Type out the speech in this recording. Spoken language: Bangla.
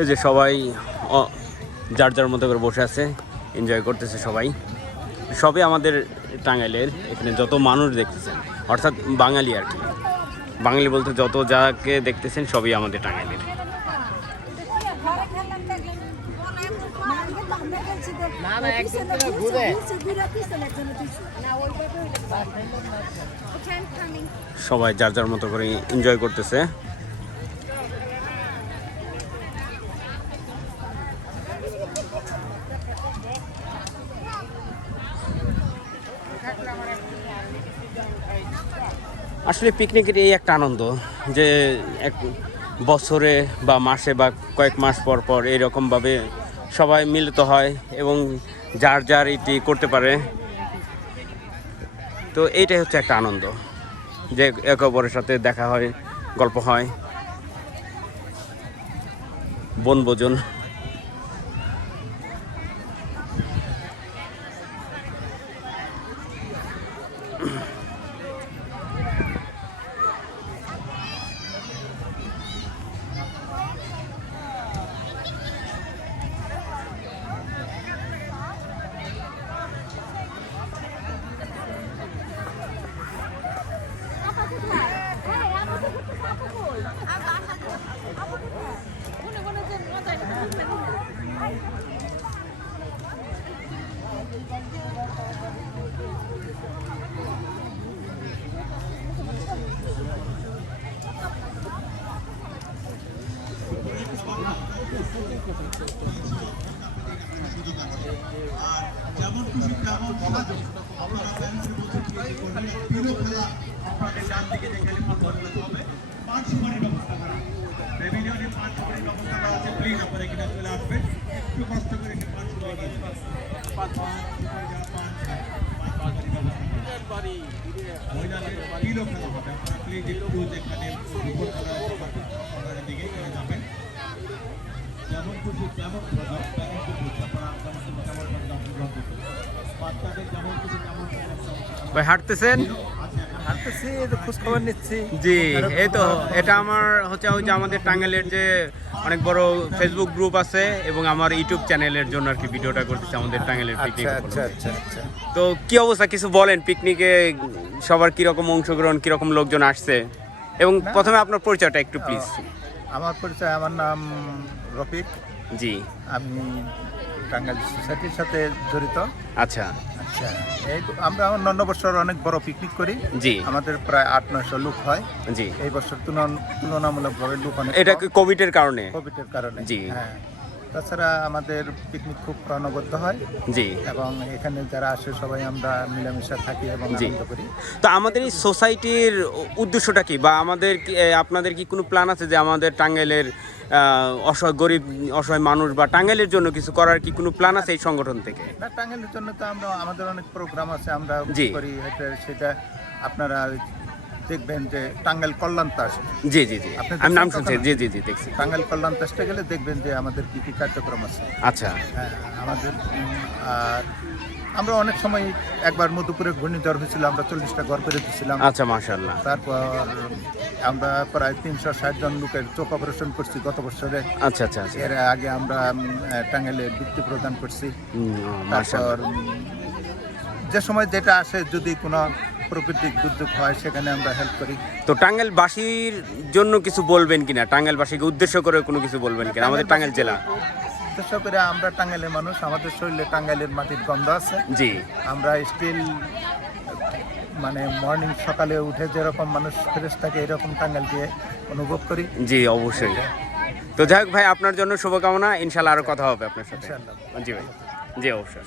এই যে সবাই যার যার মতো করে বসে আছে এনজয় করতেছে সবাই। সবই আমাদের টাঙ্গাইলের, এখানে যত মানুষ দেখতেছেন, অর্থাৎ বাঙালি আর কি। বাঙালি বলতে যত যাকে দেখতেছেন, সবই আমাদের টাঙ্গাইলের। সবাই যার যার মতো করে এনজয় করতেছে। আসলে পিকনিকের এই একটা আনন্দ যে এক বছরে বা মাসে বা কয়েক মাস পর পর এইরকমভাবে সবাই মিলিত হয় এবং যার যার এটি করতে পারে। তো এইটাই হচ্ছে একটা আনন্দ যে একে অপরের সাথে দেখা হয়, গল্প হয়। বনভোজন যেমন খুশি তেমন খেলা যাবে আপনারা ব্যালেন্সের বলছেন পিলো খেলা। আপনাদের ডান দিকে যে গেলে ফুটবল খেলাতে হবে। পাঁচ মিনিট ব্যবস্থা করা। প্যাভিলিয়নে পাঁচ মিনিট ব্যবস্থা করা আছে। প্লিজ আপনারা এখানে চলে আসবেন। একটু কষ্ট করে এখানে পাঁচ সুপার পাঁচ পাঁচ মহিলাদের পিলো খেলা প্লিজ একটু যেখানে ফুটবল খেলা ভাই হাঁটতেছেন? হাঁটতেছি খোঁজ খবর নিচ্ছি। জি এই তো এটা আমার হচ্ছে ওই যে আমাদের টাঙ্গাইলের যে অনেক বড় ফেসবুক গ্রুপ আছে এবং আমার ইউটিউব চ্যানেলের জন্য আর কি ভিডিওটা করতেছি আমাদের টাঙ্গাইলের পিকনিক আচ্ছা আচ্ছা আচ্ছা আচ্ছা। তো কি অবস্থা? কিছু বলেন পিকনিকে সবার কীরকম অংশগ্রহণ কীরকম লোকজন আসছে? এবং প্রথমে আপনার পরিচয়টা একটু প্লিজ আমার পরিচয় আমার নাম রফিক। জি। আমি টাঙ্গাইল সোসাইটির সাথে জড়িত। আচ্ছা। আচ্ছা এই তো আমরা অন্যান্য বছর অনেক বড় পিকনিক করি। জি। আমাদের প্রায় আট নয়শো লোক হয়। জি। এই বছর তুলন- তুলনামূলকভাবে লোক অনেক এটা কোভিড এর কারণে। কোভিড এর কারণে জি। হ্যাঁ। তাছাড়া আমাদের পিকনিক খুব প্রাণবদ্ধ হয়। জি। এবং এখানে যারা আসে সবাই আমরা মিলেমিশে থাকি এবং জি। আনন্দ করি। তো আমাদের এই সোসাইটির উদ্দেশ্যটা কি? বা আমাদের আপনাদের কি কোনো প্ল্যান আছে যে আমাদের টাঙ্গাইলের অসহায় গরিব অসহায় মানুষ বা টাঙ্গাইলের জন্য কিছু করার কি কোনো প্ল্যান আছে এই সংগঠন থেকে? না টাঙ্গাইলের জন্য তো আমরা আমাদের অনেক প্রোগ্রাম আছে আমরা। করি সেটা আপনারা দেখবেন যে টাঙ্গাইল কল্যাণ তাস। জি জি জি। আপনি আমি নাম শুনছি। জি জি জি দেখছি। টাঙ্গাইল কল্যাণ তাসটা গেলে দেখবেন যে আমাদের কি কি কার্যক্রম আছে। আচ্ছা। হ্যাঁ, আমাদের আর আমরা অনেক সময় একবার মধুপুরে ঘূর্ণিঝড় হয়েছিল আমরা চল্লিশটা ঘর করে দিয়েছিলাম। আচ্ছা মাশাল্লাহ তারপর আমরা প্রায় তিনশো ষাট জন লোকের চোখ অপারেশন করছি গত বছরে। আচ্ছা আচ্ছা আচ্ছা। এর আগে আমরা টাঙ্গাইলে বৃত্তি প্রদান করছি। তারপর যে সময় যেটা আসে যদি কোনো প্রাকৃতিক দুর্যোগ হয় সেখানে আমরা হেল্প করি। তো টাঙ্গাইলবাসীর জন্য কিছু বলবেন কিনা? টাঙ্গাইলবাসীকে উদ্দেশ্য করে কোনো কিছু বলবেন কিনা? আমাদের টাঙ্গাইল জেলা। উদ্দেশ্য করে আমরা টাঙ্গাইলের মানুষ আমাদের শরীরে টাঙ্গাইলের মাটির গন্ধ আছে। জি। আমরা স্টিল মানে মর্নিং সকালে উঠে যেরকম মানুষ ফ্রেশ থাকে এরকম টাঙ্গাইলকে অনুভব করি। জি অবশ্যই। তো যাই হোক ভাই আপনার জন্য শুভকামনা। ইনশাল্লাহ আরও কথা হবে আপনার সাথে। জি ভাই। জি অবশ্যই।